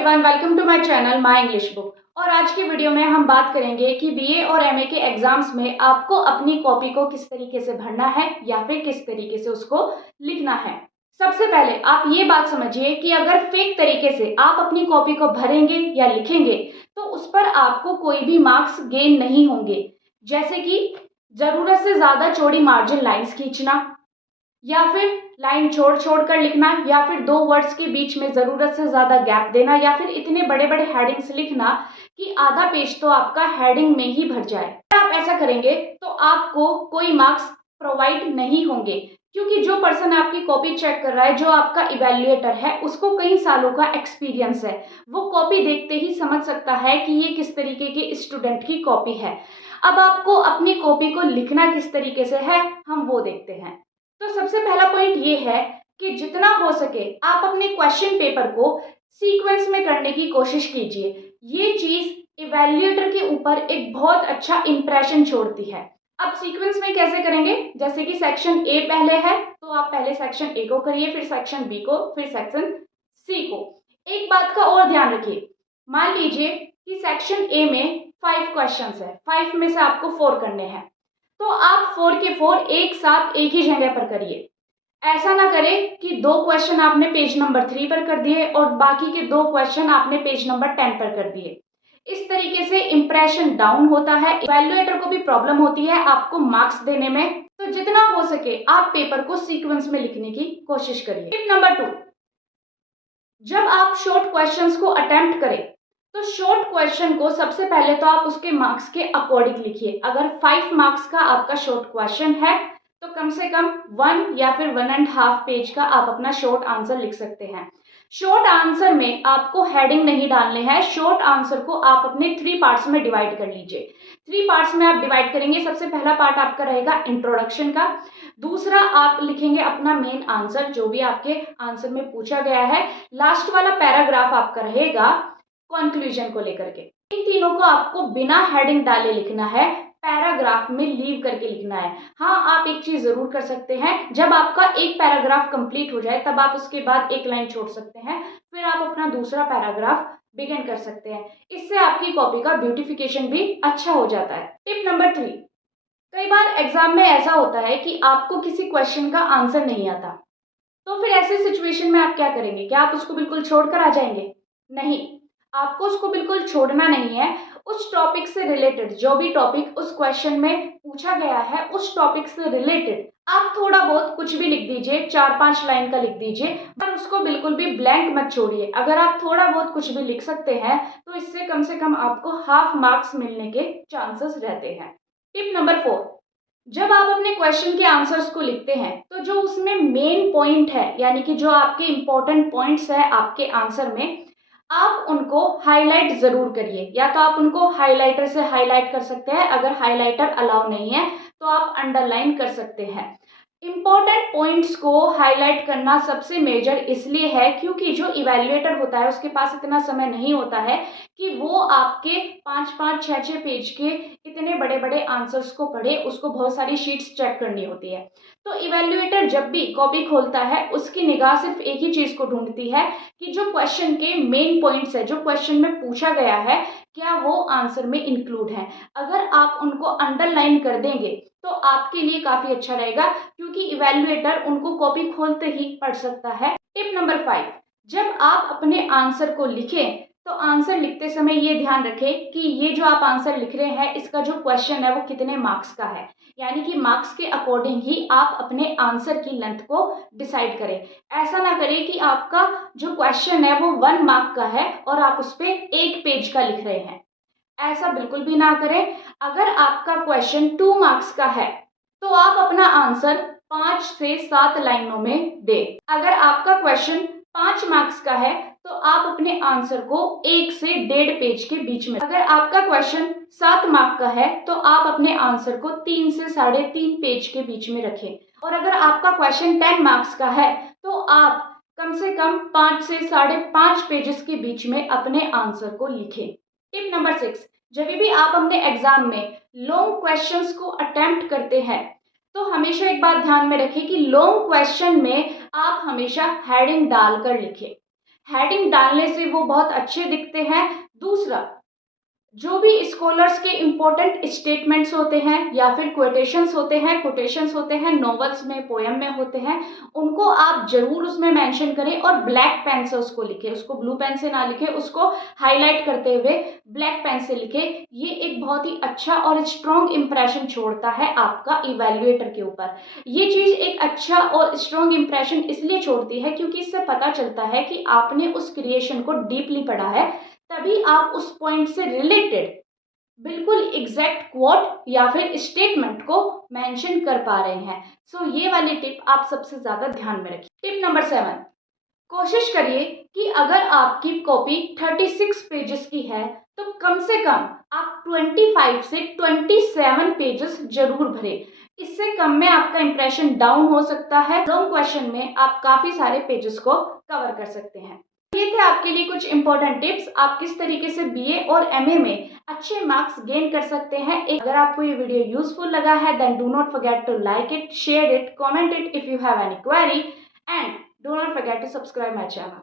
Everyone, welcome to my channel my English book. और आज की वीडियो में हम बात करेंगे कि बीए और एमए के एग्जाम्स में आपको अपनी कॉपी को किस तरीके से भरना है या फिर किस तरीके से उसको लिखना है। सबसे पहले आप ये बात समझिए कि अगर फेक तरीके से आप अपनी कॉपी को भरेंगे या लिखेंगे तो उस पर आपको कोई भी मार्क्स गेन नहीं होंगे। जैसे कि जरूरत से ज्यादा चौड़ी मार्जिन लाइंस खींचना, या फिर लाइन छोड़ छोड़ कर लिखना, या फिर दो वर्ड्स के बीच में जरूरत से ज्यादा गैप देना, या फिर इतने बड़े बड़े हेडिंग्स लिखना कि आधा पेज तो आपका हेडिंग में ही भर जाए। अगर आप ऐसा करेंगे तो आपको कोई मार्क्स प्रोवाइड नहीं होंगे, क्योंकि जो पर्सन आपकी कॉपी चेक कर रहा है, जो आपका इवेल्युएटर है, उसको कई सालों का एक्सपीरियंस है। वो कॉपी देखते ही समझ सकता है कि ये किस तरीके के स्टूडेंट की कॉपी है। अब आपको अपनी कॉपी को लिखना किस तरीके से है, हम वो देखते हैं। तो सबसे पहला पॉइंट ये है कि जितना हो सके आप अपने क्वेश्चन पेपर को सीक्वेंस में करने की कोशिश कीजिए। ये चीज इवैल्यूएटर के ऊपर एक बहुत अच्छा इंप्रेशन छोड़ती है। अब सीक्वेंस में कैसे करेंगे, जैसे कि सेक्शन ए पहले है तो आप पहले सेक्शन ए को करिए, फिर सेक्शन बी को, फिर सेक्शन सी को। एक बात का और ध्यान रखिए, मान लीजिए कि सेक्शन ए में 5 क्वेश्चंस है, 5 में से आपको 4 करने हैं, तो आप 4 के 4 एक साथ एक ही जगह पर करिए। ऐसा ना करें कि 2 क्वेश्चन आपने पेज नंबर 3 पर कर दिए और बाकी के 2 क्वेश्चन आपने पेज नंबर 10 पर कर दिए। इस तरीके से इंप्रेशन डाउन होता है, इवैल्यूएटर को भी प्रॉब्लम होती है आपको मार्क्स देने में। तो जितना हो सके आप पेपर को सीक्वेंस में लिखने की कोशिश करिए। टिप नंबर 2, जब आप शॉर्ट क्वेश्चंस को अटेम्प्ट करें तो शॉर्ट क्वेश्चन को सबसे पहले तो आप उसके मार्क्स के अकॉर्डिंग लिखिए। अगर 5 मार्क्स का आपका शॉर्ट क्वेश्चन है तो कम से कम 1 या फिर 1.5 पेज का आप अपना शॉर्ट आंसर लिख सकते हैं। शॉर्ट आंसर में आपको हेडिंग नहीं डालने हैं। शॉर्ट आंसर को आप अपने 3 पार्ट्स में डिवाइड कर लीजिए। 3 पार्ट्स में आप डिवाइड करेंगे। सबसे पहला पार्ट आपका रहेगा इंट्रोडक्शन का, दूसरा आप लिखेंगे अपना मेन आंसर जो भी आपके आंसर में पूछा गया है, लास्ट वाला पैराग्राफ आपका रहेगा कंक्लूजन को लेकर के। इन तीनों को आपको बिना हेडिंग डाले लिखना है, पैराग्राफ में लीव करके लिखना है। हाँ, आप एक चीज जरूर कर सकते हैं, जब आपका एक पैराग्राफ कंप्लीट हो जाए तब आप उसके बाद एक लाइन छोड़ सकते हैं, फिर आप अपना दूसरा पैराग्राफ बिगिन कर सकते हैं। इससे आपकी कॉपी का ब्यूटिफिकेशन भी अच्छा हो जाता है। टिप नंबर 3, कई बार एग्जाम में ऐसा होता है कि आपको किसी क्वेश्चन का आंसर नहीं आता, तो फिर ऐसे सिचुएशन में आप क्या करेंगे? क्या आप उसको बिल्कुल छोड़कर आ जाएंगे? नहीं, आपको उसको बिल्कुल छोड़ना नहीं है। उस टॉपिक से रिलेटेड, जो भी टॉपिक उस क्वेश्चन में पूछा गया है, उस टॉपिक से रिलेटेड आप थोड़ा बहुत कुछ भी लिख दीजिए, 4-5 लाइन का लिख दीजिए, पर उसको बिल्कुल भी ब्लैंक मत छोड़िए। अगर आप थोड़ा बहुत कुछ भी लिख सकते हैं तो इससे कम से कम आपको हाफ मार्क्स मिलने के चांसेस रहते हैं। टिप नंबर 4, जब आप अपने क्वेश्चन के आंसर्स को लिखते हैं तो जो उसमें मेन पॉइंट है, यानी कि जो आपके इंपॉर्टेंट पॉइंट्स है आपके आंसर में, आप उनको हाईलाइट जरूर करिए। या तो आप उनको हाइलाइटर से हाईलाइट कर सकते हैं, अगर हाइलाइटर अलाउ नहीं है तो आप अंडरलाइन कर सकते हैं। इंपॉर्टेंट पॉइंट्स को हाईलाइट करना सबसे मेजर इसलिए है क्योंकि जो इवैल्यूएटर होता है उसके पास इतना समय नहीं होता है कि वो आपके 5-5, 6-6 पेज के इतने बड़े बड़े आंसर्स को पढ़े, उसको बहुत सारी शीट्स चेक करनी होती है। तो इवैल्यूएटर जब भी कॉपी खोलता है उसकी निगाह सिर्फ एक ही चीज को ढूंढती है कि जो क्वेश्चन के मेन पॉइंट्स है, जो क्वेश्चन में पूछा गया है, क्या वो आंसर में इंक्लूड है। अगर आप उनको अंडरलाइन कर देंगे तो आपके लिए काफी अच्छा रहेगा, क्योंकि इवैल्यूएटर उनको कॉपी खोलते ही पढ़ सकता है। टिप नंबर 5, जब आप अपने आंसर को लिखें तो आंसर लिखते समय ये ध्यान रखें कि ये जो आप आंसर लिख रहे हैं इसका जो क्वेश्चन है वो कितने मार्क्स का है, यानी कि मार्क्स के अकॉर्डिंग ही आप अपने आंसर की लेंथ को डिसाइड करें। ऐसा ना करें कि आपका जो क्वेश्चन है वो 1 मार्क का है और आप उस पर 1 पेज का लिख रहे हैं। ऐसा बिल्कुल भी ना करें। अगर आपका क्वेश्चन 2 मार्क्स का है तो आप अपना आंसर 5 से 7 लाइनों में दें। अगर आपका क्वेश्चन 5 मार्क्स का है तो आप अपने आंसर को 1 से 1.5 पेज के बीच में। अगर आपका क्वेश्चन 7 मार्क का है तो आप अपने आंसर को 3 से 3.5 पेज के बीच में रखें। और अगर आपका क्वेश्चन 10 मार्क्स का है तो आप कम से कम 5 से 5.5 पेजेस के बीच में अपने आंसर को लिखें। टिप नंबर 6, जब भी आप अपने एग्जाम में लॉन्ग क्वेश्चंस को अटेम्प्ट करते हैं तो हमेशा एक बात ध्यान में रखें कि लॉन्ग क्वेश्चन में आप हमेशा हेडिंग डालकर लिखें। हेडिंग डालने से वो बहुत अच्छे दिखते हैं। दूसरा, जो भी स्कॉलर्स के इम्पोर्टेंट स्टेटमेंट्स होते हैं या फिर कोटेशंस होते हैं नॉवेल्स में, पोएम में होते हैं, उनको आप ज़रूर उसमें मेंशन करें और ब्लैक पेन से उसको लिखें। उसको ब्लू पेन से ना लिखें, उसको हाईलाइट करते हुए ब्लैक पेन से लिखें। ये एक बहुत ही अच्छा और स्ट्रॉन्ग इम्प्रेशन छोड़ता है आपका इवैल्यूएटर के ऊपर। ये चीज़ एक अच्छा और स्ट्रॉन्ग इम्प्रेशन इसलिए छोड़ती है क्योंकि इससे पता चलता है कि आपने उस क्रिएशन को डीपली पढ़ा है, तभी आप उस पॉइंट से रिलेटेड बिल्कुल एग्जैक्ट क्वोट या फिर स्टेटमेंट को मेंशन कर पा रहे हैं। सो ये वाली टिप आप सबसे ज़्यादा ध्यान में रखिए। टिप नंबर 7, कोशिश करिए कि अगर आपकी कॉपी 36 पेजेस की है तो कम से कम आप 25 से 27 पेजेस जरूर भरें। इससे कम में आपका इंप्रेशन डाउन हो सकता है। लॉन्ग क्वेश्चन में आप काफ़ी सारे पेजेस को कवर कर सकते हैं। ये थे आपके लिए कुछ इंपॉर्टेंट टिप्स, आप किस तरीके से बीए और एमए में अच्छे मार्क्स गेन कर सकते हैं। अगर आपको ये वीडियो यूजफुल लगा है then do not forget to like it, share it, comment it if you have any query, and do not forget to subscribe my channel.